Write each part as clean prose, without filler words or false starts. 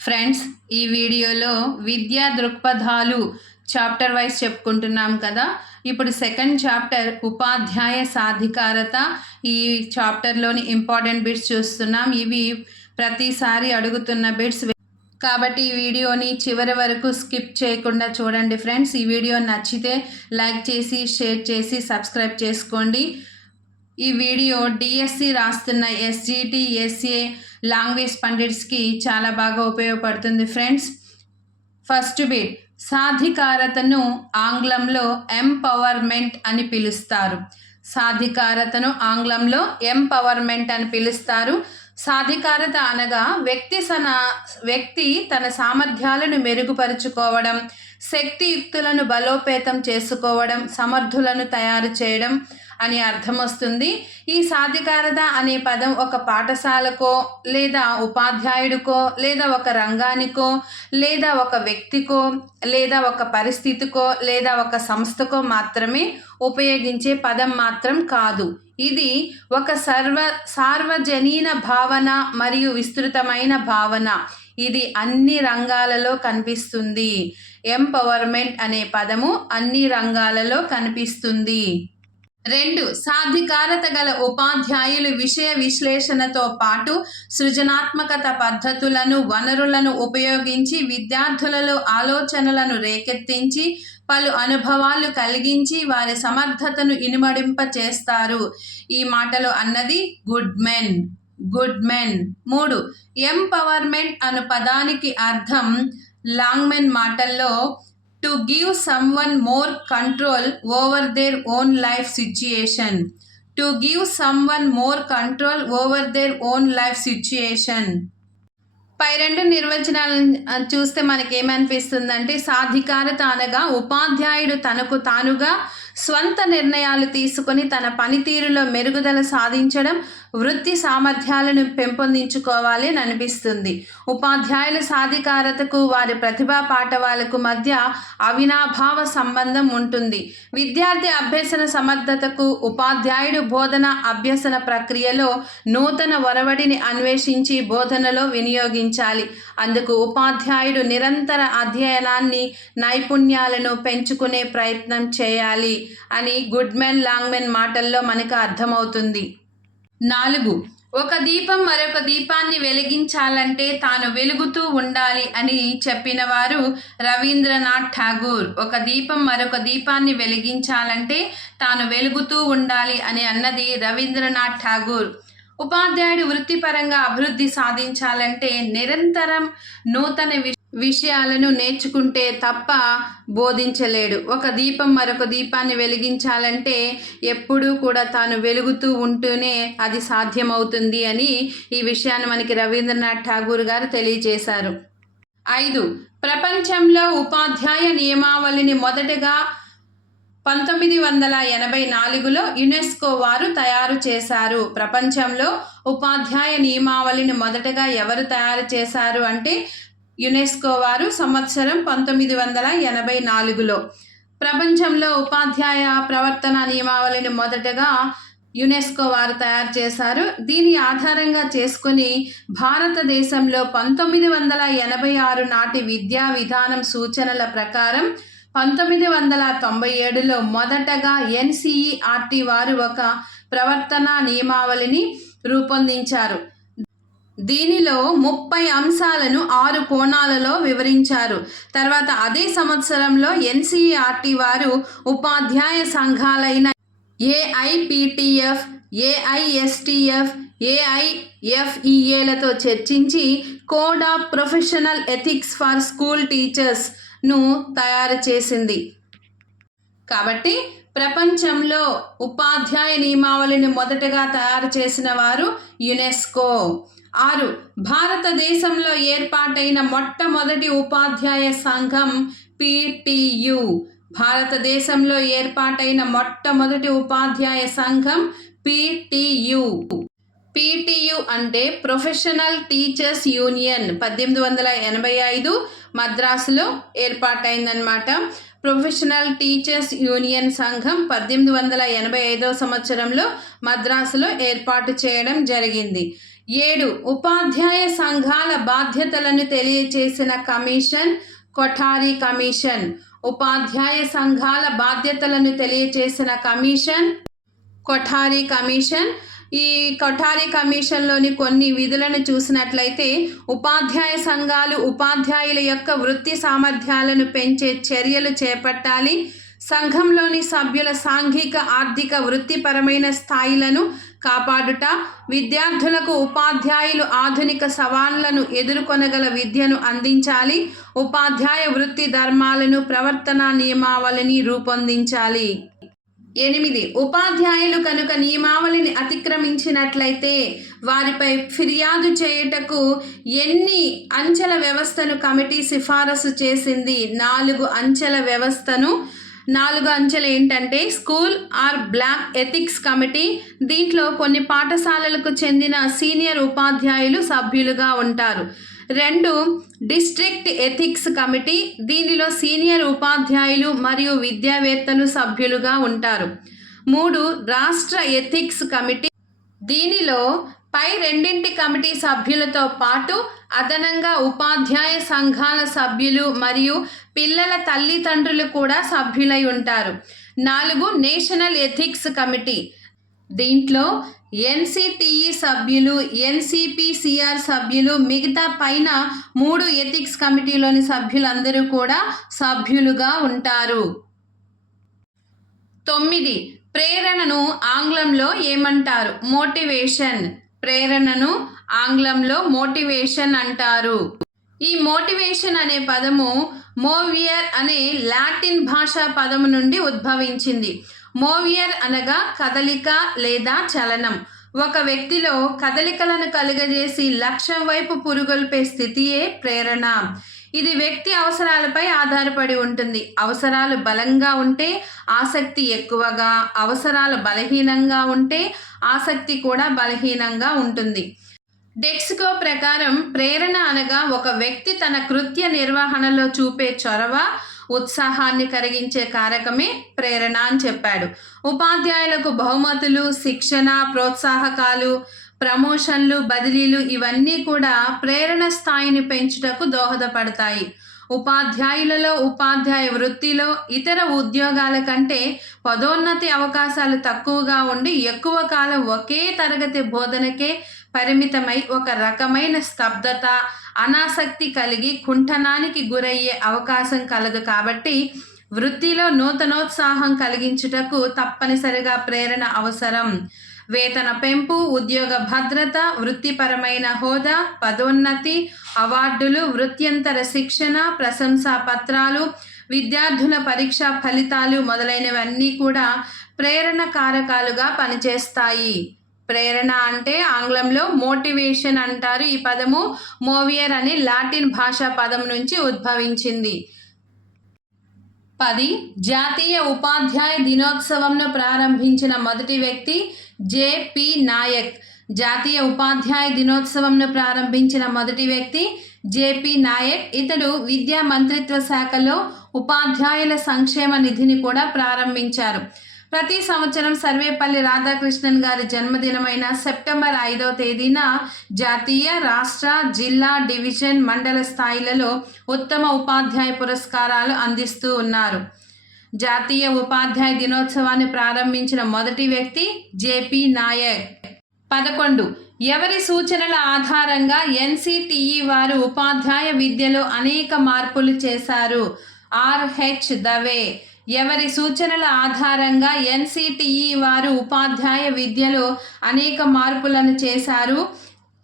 Friends, ఈ వీడియోలో విద్యా దృక్పథాలు చాప్టర్ వైజ్ చెప్పుకుంటున్నాం కదా. ఇప్పుడు సెకండ్ చాప్టర్ ఉపాధ్యాయ సాధికారత. ఈ చాప్టర్లోని ఇంపార్టెంట్ బిట్స్ చూస్తున్నాం. ఇవి ప్రతిసారి అడుగుతున్న బిట్స్ కాబట్టి ఈ వీడియోని చివరి వరకు స్కిప్ చేయకుండా చూడండి ఫ్రెండ్స్. ఈ వీడియో నచ్చితే లైక్ చేసి షేర్ చేసి సబ్స్క్రైబ్ చేసుకోండి. ఈ వీడియో డిఎస్సి రాస్తున్న ఎస్జిటి ఎస్ఏ లాంగ్వేజ్ పండిట్స్కి చాలా బాగా ఉపయోగపడుతుంది ఫ్రెండ్స్. ఫస్ట్ బిట్, సాధికారతను ఆంగ్లంలో ఎంపవర్మెంట్ అని పిలుస్తారు. సాధికారతను ఆంగ్లంలో ఎంపవర్మెంట్ అని పిలుస్తారు. సాధికారత అనగా వ్యక్తి తన సామర్థ్యాలను మెరుగుపరుచుకోవడం, శక్తియుక్తులను బలోపేతం చేసుకోవడం, సమర్థులను తయారు చేయడం అని అర్థం వస్తుంది. ఈ సాధికారత అనే పదం ఒక పాఠశాలకో లేదా ఉపాధ్యాయుడికో లేదా ఒక రంగానికో లేదా ఒక వ్యక్తికో లేదా ఒక పరిస్థితికో లేదా ఒక సంస్థకో మాత్రమే ఉపయోగించే పదం మాత్రం కాదు. ఇది ఒక సార్వజనీన భావన మరియు విస్తృతమైన భావన. ఇది అన్ని రంగాలలో కనిపిస్తుంది. ఎంపవర్మెంట్ అనే పదము అన్ని రంగాలలో కనిపిస్తుంది. 2, సాధికారత గల ఉపాధ్యాయులు విషయ విశ్లేషణతో పాటు సృజనాత్మకత పద్ధతులను, వనరులను ఉపయోగించి విద్యార్థులలో ఆలోచనలను రేకెత్తించి పలు అనుభవాలు కలిగించి వారి సమర్థతను ఇనుమడింప చేస్తారు. ఈ మాటలో అన్నది గుడ్ మెన్. 3, ఎంపవర్మెంట్ అను పదానికి అర్థం లాంగ్మెన్ మాటల్లో to give someone more control over their own life situation. To give someone more control over their own life situation. పై రెండు నిర్వచనాలను చూస్తే మనకేమనిపిస్తుందంటే, సాధికారత అనగా ఉపాధ్యాయుడు తనకు తానుగా స్వంత నిర్ణయాలు తీసుకొని తన పనితీరులో మెరుగుదల సాధించడం, వృత్తి సామర్థ్యాలను పెంపొందించుకోవాలి అని అనిపిస్తుంది. ఉపాధ్యాయుల సాధికారతకు వారి ప్రతిభా పాఠవాలకు మధ్య అవినాభావ సంబంధం ఉంటుంది. విద్యార్థి అభ్యసన సమర్థతకు ఉపాధ్యాయుడు బోధన అభ్యసన ప్రక్రియలో నూతన ఒరవడిని అన్వేషించి బోధనలో వినియోగించాలి. అందుకు ఉపాధ్యాయుడు నిరంతర అధ్యయనాన్ని, నైపుణ్యాలను పెంచుకునే ప్రయత్నం చేయాలి అని గుడ్మెన్ లాంగ్మెన్ మాటల్లో మనకు అర్థమవుతుంది. 4, ఒక దీపం మరొక దీపాన్ని వెలిగించాలంటే తాను వెలుగుతూ ఉండాలి అని చెప్పిన వారు రవీంద్రనాథ్ ఠాగూర్. ఒక దీపం మరొక దీపాన్ని వెలిగించాలంటే తాను వెలుగుతూ ఉండాలి అని అన్నది రవీంద్రనాథ్ ఠాగూర్. ఉపాధ్యాయుడు వృత్తిపరంగా అభివృద్ధి సాధించాలంటే నిరంతరం నూతన విషయాలను నేర్చుకుంటే తప్ప బోధించలేడు. ఒక దీపం మరొక దీపాన్ని వెలిగించాలంటే ఎప్పుడూ కూడా తాను వెలుగుతూ ఉంటూనే అది సాధ్యమవుతుంది అని ఈ విషయాన్ని మనకి రవీంద్రనాథ్ ఠాగూర్ గారు తెలియజేశారు. 5, ప్రపంచంలో ఉపాధ్యాయ నియమావళిని మొదటగా 1984లో యునెస్కో వారు తయారు చేశారు. ప్రపంచంలో ఉపాధ్యాయ నియమావళిని మొదటగా ఎవరు తయారు చేశారు అంటే యునెస్కో వారు సంవత్సరం 1984లో. ప్రపంచంలో ఉపాధ్యాయ ప్రవర్తన నియమావళిని మొదటగా యునెస్కో వారు తయారు చేశారు. దీని ఆధారంగా చేసుకుని భారతదేశంలో 1986 నాటి విద్యా విధానం సూచనల ప్రకారం 1997లో మొదటగా ఎన్సిఈఆర్టీ వారు ఒక ప్రవర్తనా నియమావళిని రూపొందించారు. దీనిలో 30 అంశాలను 6 కోణాలలో వివరించారు. తర్వాత అదే సంవత్సరంలో ఎన్సిఈఆర్టీ వారు ఉపాధ్యాయ సంఘాలైన ఏఐపిటిఎఫ్, ఏఐఎస్టిఎఫ్, ఏఐఎఫ్ఈఏలతో చర్చించి code of professional ethics for school టీచర్స్ను తయారు చేసింది. కాబట్టి ప్రపంచంలో ఉపాధ్యాయ నియమావళిని మొదటగా తయారు చేసిన వారు యునెస్కో. 6, భారతదేశంలో ఏర్పాటైన మొట్టమొదటి ఉపాధ్యాయ సంఘం పిటియు. భారతదేశంలో ఏర్పాటైన మొట్టమొదటి ఉపాధ్యాయ సంఘం పిటియు. పిటియు అంటే ప్రొఫెషనల్ టీచర్స్ యూనియన్. 1885 మద్రాసులో ఏర్పాటైందనమాట. ప్రొఫెషనల్ టీచర్స్ యూనియన్ సంఘం 1885 సంవత్సరంలో మద్రాసులో ఏర్పాటు చేయడం జరిగింది. 7 ఉపాధ్యాయ సంఘాల బాధ్యతలను తెలియచేసిన కమిషన్ కొఠారి కమిషన్. ఉపాధ్యాయ సంఘాల బాధ్యతలను తెలియచేసిన కమిషన్ కొఠారి కమిషన్. ఈ కొఠారి కమిషన్లోని కొన్ని విధులను చూసినట్లయితే ఉపాధ్యాయ సంఘాలు ఉపాధ్యాయుల యొక్క వృత్తి సామర్థ్యాలను పెంచే చర్యలు చేపట్టాలి, సంఘంలోని సభ్యుల సాంఘిక ఆర్థిక వృత్తిపరమైన స్థాయిలను కాపాడుట, విద్యార్థులకు ఉపాధ్యాయులు ఆధునిక సవాళ్లను ఎదుర్కొనగల విద్యను అందించాలి, ఉపాధ్యాయ వృత్తి ధర్మాలను ప్రవర్తనా నియమావళిని రూపొందించాలి. 8 ఉపాధ్యాయులు కనుక నియమావళిని అతిక్రమించినట్లయితే వారిపై ఫిర్యాదు చేయుటకు ఎన్ని అంచెల వ్యవస్థను కమిటీ సిఫారసు చేసింది? 4 అంచెల వ్యవస్థను. 4 అంచెలు ఏంటంటే school or block ethics committee. దీంట్లో కొన్ని పాఠశాలలకు చెందిన సీనియర్ ఉపాధ్యాయులు సభ్యులుగా ఉంటారు. 2 డిస్ట్రిక్ట్ ఎథిక్స్ కమిటీ. దీనిలో సీనియర్ ఉపాధ్యాయులు మరియు విద్యావేత్తలు సభ్యులుగా ఉంటారు. 3 రాష్ట్ర ఎథిక్స్ కమిటీ. దీనిలో పై రెండింటి కమిటీ సభ్యులతో పాటు అదనంగా ఉపాధ్యాయ సంఘాల సభ్యులు మరియు పిల్లల తల్లిదండ్రులు కూడా సభ్యులై ఉంటారు. 4 నేషనల్ ఎథిక్స్ కమిటీ. దీంట్లో ఎన్సిటిఈ సభ్యులు, ఎన్సిపిసిఆర్ సభ్యులు, మిగతా పైన 3 ఎథిక్స్ కమిటీలోని సభ్యులందరూ కూడా సభ్యులుగా ఉంటారు. 9 ప్రేరణను ఆంగ్లంలో ఏమంటారు? మోటివేషన్. ప్రేరణను ఆంగ్లంలో మోటివేషన్ అంటారు. ఈ మోటివేషన్ అనే పదము మోవియర్ అనే లాటిన్ భాషా పదము నుండి ఉద్భవించింది. మోవియర్ అనగా కదలిక లేదా చలనం. ఒక వ్యక్తిలో కదలికలను కలుగజేసి లక్ష్యం వైపు పురుగొల్పే స్థితియే ప్రేరణ. ఇది వ్యక్తి అవసరాలపై ఆధారపడి ఉంటుంది. అవసరాలు బలంగా ఉంటే ఆసక్తి ఎక్కువగా, అవసరాలు బలహీనంగా ఉంటే ఆసక్తి కూడా బలహీనంగా ఉంటుంది. డెక్స్కో ప్రకారం ప్రేరణ అనగా ఒక వ్యక్తి తన కృత్య నిర్వహణలో చూపే చొరవ, ఉత్సాహాన్ని కలిగించే కారకమే ప్రేరణ అని చెప్పాడు. ఉపాధ్యాయులకు బహుమతులు, శిక్షణ, ప్రోత్సాహకాలు, ప్రమోషన్లు, బదిలీలు ఇవన్నీ కూడా ప్రేరణ స్థాయిని పెంచుటకు దోహదపడతాయి. ఉపాధ్యాయులలో ఉపాధ్యాయ వృత్తిలో ఇతర ఉద్యోగాల కంటే పదోన్నతి అవకాశాలు తక్కువగా ఉండి ఎక్కువ కాలం ఒకే తరగతి బోధనకే పరిమితమై ఒక రకమైన స్తబ్దత, అనాసక్తి కలిగి కుంఠనానికి గురయ్యే అవకాశం కలదు. కాబట్టి వృత్తిలో నూతనోత్సాహం కలిగించుటకు తప్పనిసరిగా ప్రేరణ అవసరం. వేతన పెంపు, ఉద్యోగ భద్రత, వృత్తిపరమైన హోదా, పదోన్నతి, అవార్డులు, వృత్యంతర శిక్షణ, ప్రశంసా పత్రాలు, విద్యార్థుల పరీక్షా ఫలితాలు మొదలైనవన్నీ కూడా ప్రేరణ కారకాలుగా పనిచేస్తాయి. ప్రేరణ అంటే ఆంగ్లంలో మోటివేషన్ అంటారు. ఈ పదము మోవియర్ అనే లాటిన్ భాషా పదం నుంచి ఉద్భవించింది. 10 జాతీయ ఉపాధ్యాయ దినోత్సవంను ప్రారంభించిన మొదటి వ్యక్తి జెపి నాయక్. జాతీయ ఉపాధ్యాయ దినోత్సవంను ప్రారంభించిన మొదటి వ్యక్తి జెపి నాయక్. ఇతడు విద్యా మంత్రిత్వ శాఖలో ఉపాధ్యాయుల సంక్షేమ నిధిని కూడా ప్రారంభించారు. ప్రతి సంవత్సరం సర్వేపల్లి రాధాకృష్ణన్ గారి జన్మదినమైన సెప్టెంబర్ 5వ తేదీన జాతీయ, రాష్ట్ర, జిల్లా, డివిజన్, మండల స్థాయిలలో ఉత్తమ ఉపాధ్యాయ పురస్కారాలు అందిస్తూ ఉన్నారు. జాతీయ ఉపాధ్యాయ దినోత్సవాన్ని ప్రారంభించిన మొదటి వ్యక్తి జెపి నాయక్. 11 ఎవరి సూచనల ఆధారంగా ఎన్సిటిఈ వారు ఉపాధ్యాయ విద్యలో అనేక మార్పులు చేశారు? ఆర్హెచ్ దవే. ఎవరి సూచనల ఆధారంగా ఎన్సిటిఈ వారు ఉపాధ్యాయ విద్యలో అనేక మార్పులను చేశారు?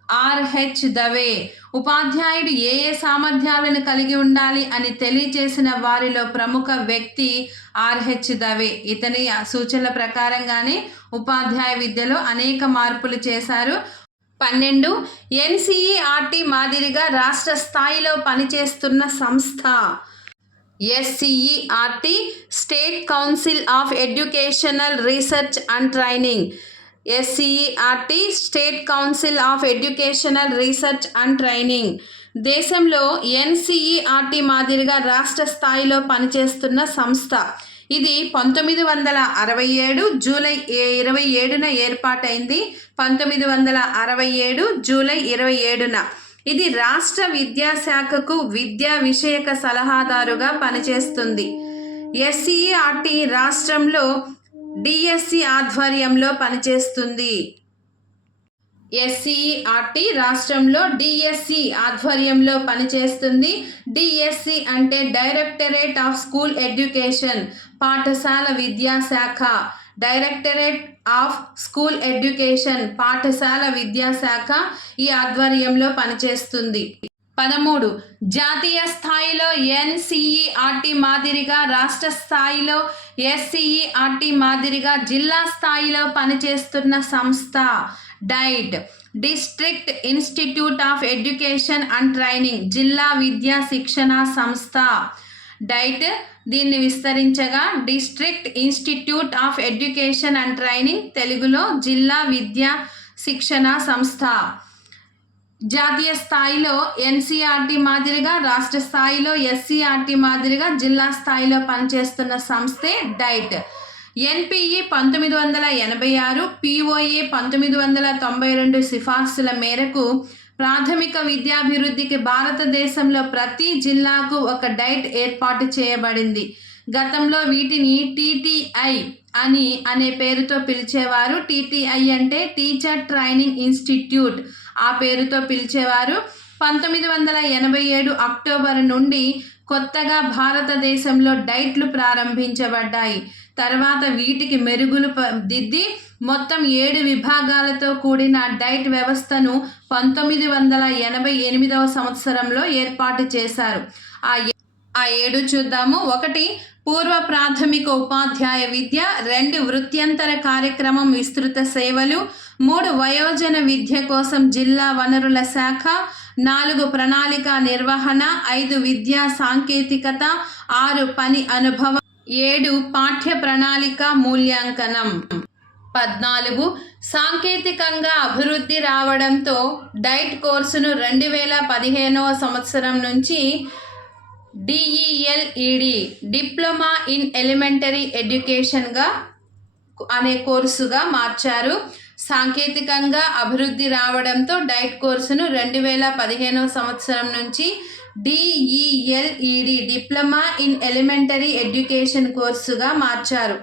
ఆర్హెచ్ దవే. ఉపాధ్యాయుడు ఏ ఏ సామర్థ్యాలను కలిగి ఉండాలి అని తెలియజేసిన వారిలో ప్రముఖ వ్యక్తి ఆర్హెచ్ దవే. ఇతని సూచనల ప్రకారంగానే ఉపాధ్యాయ విద్యలో అనేక మార్పులు చేశారు. 12 ఎన్సిఈఆర్టీ మాదిరిగా రాష్ట్ర స్థాయిలో పనిచేస్తున్న సంస్థ SCERT, state council of educational research and training. SCERT state council of educational research and training. దేశంలో ఎన్సిఈఆర్టీ మాదిరిగా రాష్ట్ర స్థాయిలో పనిచేస్తున్న సంస్థ. ఇది 1967 జూలై 27న ఏర్పాటైంది. 1967 జూలై 27న. ఇది రాష్ట్ర విద్యాశాఖకు విద్యా విషయక సలహాదారుగా పనిచేస్తుంది. ఎస్సీఈఆర్టీ రాష్ట్రంలో డిఎస్సి ఆధ్వర్యంలో పనిచేస్తుంది. ఎస్సీఈఆర్టీ రాష్ట్రంలో డిఎస్సి ఆధ్వర్యంలో పనిచేస్తుంది. డిఎస్సి అంటే డైరెక్టరేట్ ఆఫ్ స్కూల్ ఎడ్యుకేషన్, పాఠశాల విద్యాశాఖ. డైరెక్టరేట్ ఆఫ్ స్కూల్ ఎడ్యుకేషన్, పాఠశాల విద్యాశాఖ ఈ ఆధ్వర్యంలో పనిచేస్తుంది. 13. జాతీయ స్థాయిలో ఎన్సీఈఆర్టీ మాదిరిగా రాష్ట్ర స్థాయిలో ఎస్సీఈఆర్టీ మాదిరిగా జిల్లా స్థాయిలో పనిచేస్తున్న సంస్థ DIET, district institute of education and training, జిల్లా విద్యా శిక్షణ సంస్థ. డైట్ దీన్ని విస్తరించగా district institute of education and training, తెలుగులో జిల్లా విద్యా శిక్షణ సంస్థ. జాతీయ స్థాయిలో ఎన్సీఆర్టీ మాదిరిగా రాష్ట్ర స్థాయిలో ఎస్సీఆర్టీ మాదిరిగా జిల్లా స్థాయిలో పనిచేస్తున్న సంస్థే డైట్. ఎన్పిఈ 1986, పిఓఏ 1992 సిఫార్సుల మేరకు ప్రాథమిక విద్యాభివృద్ధికి భారతదేశంలో ప్రతి జిల్లాకు ఒక డైట్ ఏర్పాటు చేయబడింది. గతంలో వీటిని టీటీఐ అనే పేరుతో పిలిచేవారు. టీటీఐ అంటే టీచర్ ట్రైనింగ్ ఇన్స్టిట్యూట్, ఆ పేరుతో పిలిచేవారు. 1987 అక్టోబర్ నుండి కొత్తగా భారతదేశంలో డైట్లు ప్రారంభించబడ్డాయి. తర్వాత వీటికి మెరుగులు దిద్ది మొత్తం 7 విభాగాలతో కూడిన డైట్ వ్యవస్థను 1988వ సంవత్సరంలో ఏర్పాటు చేశారు. ఆ 7 చూద్దాము. 1 పూర్వ ప్రాథమిక ఉపాధ్యాయ విద్య, 2 వృత్యంతర కార్యక్రమం విస్తృత సేవలు, 3 వయోజన విద్య కోసం జిల్లా వనరుల శాఖ, 4 ప్రణాళిక నిర్వహణ, 5 విద్యా సాంకేతికత, 6 పని అనుభవం, 7 పాఠ్య ప్రణాళిక మూల్యాంకనం. 14 సాంకేతికంగా అభివృద్ధి రావడంతో డైట్ కోర్సును 2015వ సంవత్సరం నుంచి డిఈఎల్ఈడి, డిప్లొమా ఇన్ ఎలిమెంటరీ ఎడ్యుకేషన్గా అనే కోర్సుగా మార్చారు. సాంకేతికంగా అభివృద్ధి రావడంతో డైట్ కోర్సును 2015వ సంవత్సరం నుంచి D.El.Ed, diploma in elementary education కోర్సుగా మార్చారు.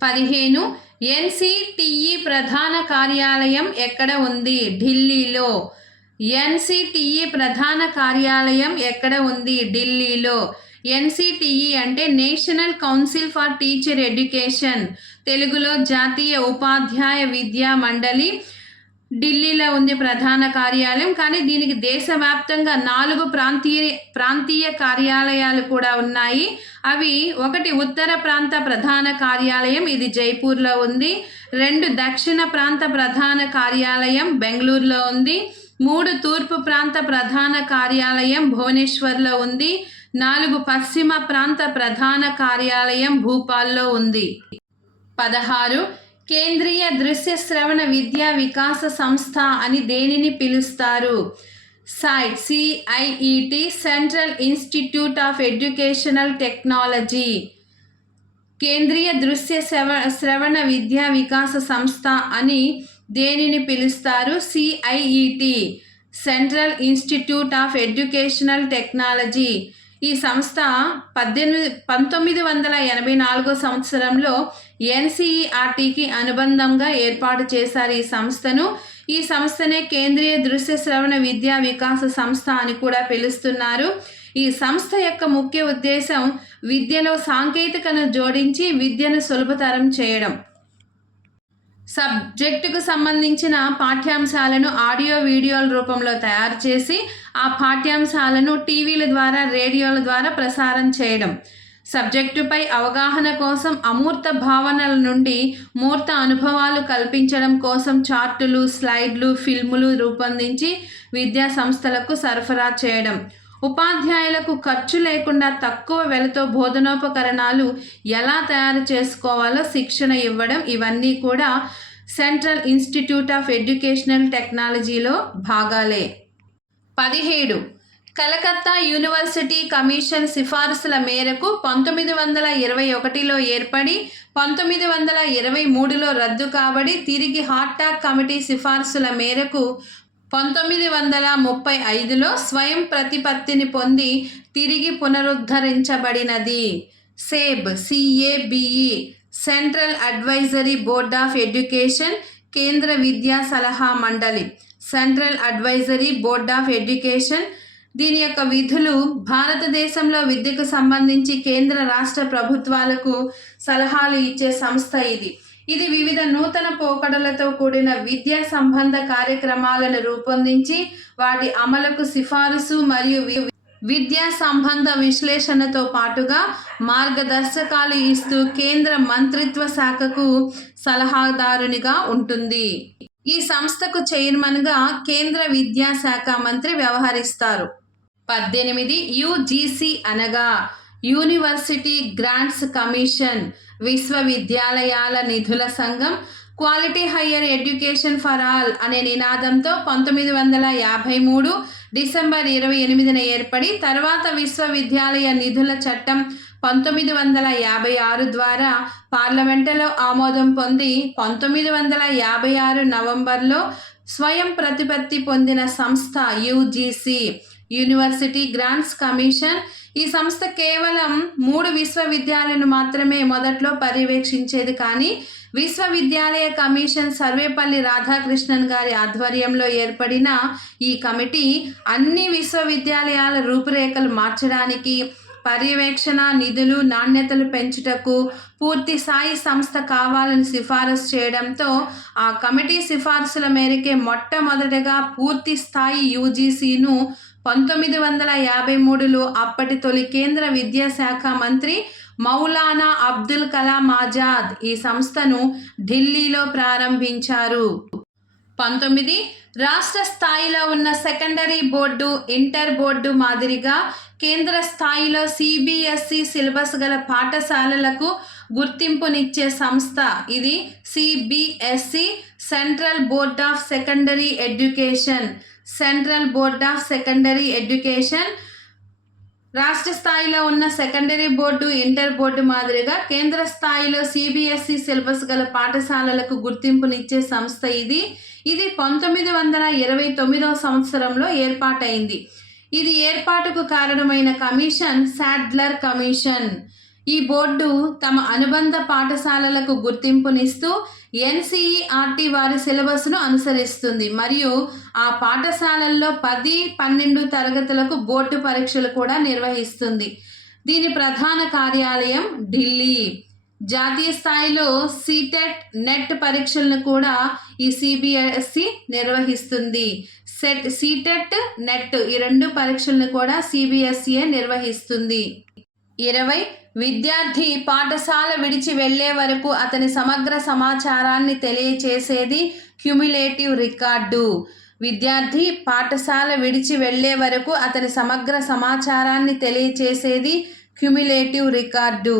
15 ఎన్సిటిఈ ప్రధాన కార్యాలయం ఎక్కడ ఉంది? ఢిల్లీలో. ఎన్సిటిఈ ప్రధాన కార్యాలయం ఎక్కడ ఉంది? ఢిల్లీలో. ఎన్సిటిఈ అంటే national council for teacher education, తెలుగులో జాతీయ ఉపాధ్యాయ విద్యా మండలి. ఢిల్లీలో ఉంది ప్రధాన కార్యాలయం. కానీ దీనికి దేశవ్యాప్తంగా 4 ప్రాంతీయ కార్యాలయాలు కూడా ఉన్నాయి. అవి 1 ఉత్తర ప్రాంత ప్రధాన కార్యాలయం, ఇది జైపూర్లో ఉంది. 2 దక్షిణ ప్రాంత ప్రధాన కార్యాలయం బెంగళూరులో ఉంది. 3 తూర్పు ప్రాంత ప్రధాన కార్యాలయం భువనేశ్వర్లో ఉంది. 4 పశ్చిమ ప్రాంత ప్రధాన కార్యాలయం భూపాల్లో ఉంది. 16 కేంద్రీయ దృశ్య శ్రవణ విద్యా వికాస సంస్థ అని దేనిని పిలుస్తారు? సైట్, CIET, central institute of educational technology. కేంద్రీయ దృశ్య శ్రవణ విద్యా వికాస సంస్థ అని దేనిని పిలుస్తారు? CIET, central institute of educational technology. ఈ సంస్థ 1984 సంవత్సరంలో ఎన్సీఈఆర్టీకి అనుబంధంగా ఏర్పాటు చేశారు ఈ సంస్థనే కేంద్రీయ దృశ్య శ్రవణ విద్యా వికాస సంస్థ అని కూడా పిలుస్తున్నారు. ఈ సంస్థ యొక్క ముఖ్య ఉద్దేశం విద్యలో సాంకేతికతను జోడించి విద్యను సులభతరం చేయడం. సబ్జెక్టుకు సంబంధించిన పాఠ్యాంశాలను ఆడియో వీడియోల రూపంలో తయారు చేసి ఆ పాఠ్యాంశాలను టీవీల ద్వారా రేడియోల ద్వారా ప్రసారం చేయడం. సబ్జెక్టుపై అవగాహన కోసం అమూర్త భావనల నుండి మూర్త అనుభవాలు కల్పించడం కోసం చార్టులు, స్లైడ్లు, ఫిల్ములు రూపొందించి విద్యా సంస్థలకు సరఫరా చేయడం. ఉపాధ్యాయులకు ఖర్చు లేకుండా తక్కువ వెలతో బోధనోపకరణాలు ఎలా తయారు చేసుకోవాలో శిక్షణ ఇవ్వడం. ఇవన్నీ కూడా సెంట్రల్ ఇన్స్టిట్యూట్ ఆఫ్ ఎడ్యుకేషనల్ టెక్నాలజీలో భాగాలే. 17 కలకత్తా యూనివర్సిటీ కమిషన్ సిఫార్సుల మేరకు 1921లో ఏర్పడి 1923లో రద్దు కాబడి తిరిగి హార్టాగ్ కమిటీ సిఫార్సుల మేరకు 1935లో స్వయం ప్రతిపత్తిని పొంది తిరిగి పునరుద్ధరించబడినది. CABE central advisory board of education కేంద్ర విద్యా సలహా మండలి central advisory board of education. దీని యొక్క విధులు భారతదేశంలో విద్యకు సంబంధించి కేంద్ర రాష్ట్ర ప్రభుత్వాలకు సలహాలు ఇచ్చే సంస్థ ఇది వివిధ నూతన పోకడలతో కూడిన విద్యా సంబంధ కార్యక్రమాలను రూపొందించి వాటి అమలుకు సిఫారసు మరియు విద్యా సంబంధ విశ్లేషణతో పాటుగా మార్గదర్శకాలు ఇస్తూ కేంద్ర మంత్రిత్వ శాఖకు సలహాదారునిగా ఉంటుంది. ఈ సంస్థకు చైర్మన్గా కేంద్ర విద్యాశాఖ మంత్రి వ్యవహరిస్తారు. 18 UGC అనగా యూనివర్సిటీ గ్రాంట్స్ కమిషన్, విశ్వవిద్యాలయాల నిధుల సంఘం. Quality higher education for all అనే నినాదంతో 1953 డిసెంబర్ 28న ఏర్పడి తర్వాత విశ్వవిద్యాలయ నిధుల చట్టం 1956 ద్వారా పార్లమెంటులో ఆమోదం పొంది 1956 నవంబర్లో స్వయం ప్రతిపత్తి పొందిన సంస్థ UGC యూనివర్సిటీ గ్రాంట్స్ కమిషన్. ఈ సంస్థ కేవలం 3 విశ్వవిద్యాలయాలను మాత్రమే మొదట్లో పర్యవేక్షించేది. కానీ విశ్వవిద్యాలయ కమిషన్ సర్వేపల్లి రాధాకృష్ణన్ గారి ఆధ్వర్యంలో ఏర్పడిన ఈ కమిటీ అన్ని విశ్వవిద్యాలయాల రూపురేఖలు మార్చడానికి, పర్యవేక్షణ, నిధులు, నాణ్యతలు పెంచుటకు పూర్తి స్థాయి సంస్థ కావాలని సిఫారసు చేయడంతో ఆ కమిటీ సిఫార్సుల మేరకే మొట్టమొదటగా పూర్తి స్థాయి UGCను 1953లో అప్పటి తొలి కేంద్ర విద్యాశాఖ మంత్రి మౌలానా అబ్దుల్ కలాం ఆజాద్ ఈ సంస్థను ఢిల్లీలో ప్రారంభించారు. 19 రాష్ట్ర స్థాయిలో ఉన్న సెకండరీ బోర్డు, ఇంటర్ బోర్డు మాదిరిగా కేంద్ర స్థాయిలో CBSE సిలబస్ గల పాఠశాలలకు గుర్తింపునిచ్చే సంస్థ ఇది CBSE central board of secondary education. Central board of secondary education రాష్ట్ర స్థాయిలో ఉన్న సెకండరీ బోర్డు, ఇంటర్ బోర్డు మాదిరిగా కేంద్ర స్థాయిలో CBSE సిలబస్ గల పాఠశాలలకు గుర్తింపునిచ్చే సంస్థ ఇది 1929వ సంవత్సరంలో ఏర్పాటైంది. ఇది ఏర్పాటుకు కారణమైన కమిషన్ సాడ్లర్ కమిషన్. ఈ బోర్డు తమ అనుబంధ పాఠశాలలకు గుర్తింపునిస్తూ NCERT వారి సిలబస్ను అనుసరిస్తుంది మరియు ఆ పాఠశాలల్లో 10, 12 తరగతులకు బోర్డు పరీక్షలు కూడా నిర్వహిస్తుంది. దీని ప్రధాన కార్యాలయం ఢిల్లీ. జాతీయ స్థాయిలో CTET, నెట్ పరీక్షలను కూడా ఈ CBSE నిర్వహిస్తుంది. CTET, నెట్ ఈ 2 పరీక్షలను కూడా CBSE నిర్వహిస్తుంది. 20 విద్యార్థి పాఠశాల విడిచి వెళ్లే వరకు అతని సమగ్ర సమాచారాన్ని తెలియచేసేది క్యుములేటివ్ రికార్డు. విద్యార్థి పాఠశాల విడిచి వెళ్లే వరకు అతని సమగ్ర సమాచారాన్ని తెలియచేసేది క్యుములేటివ్ రికార్డు.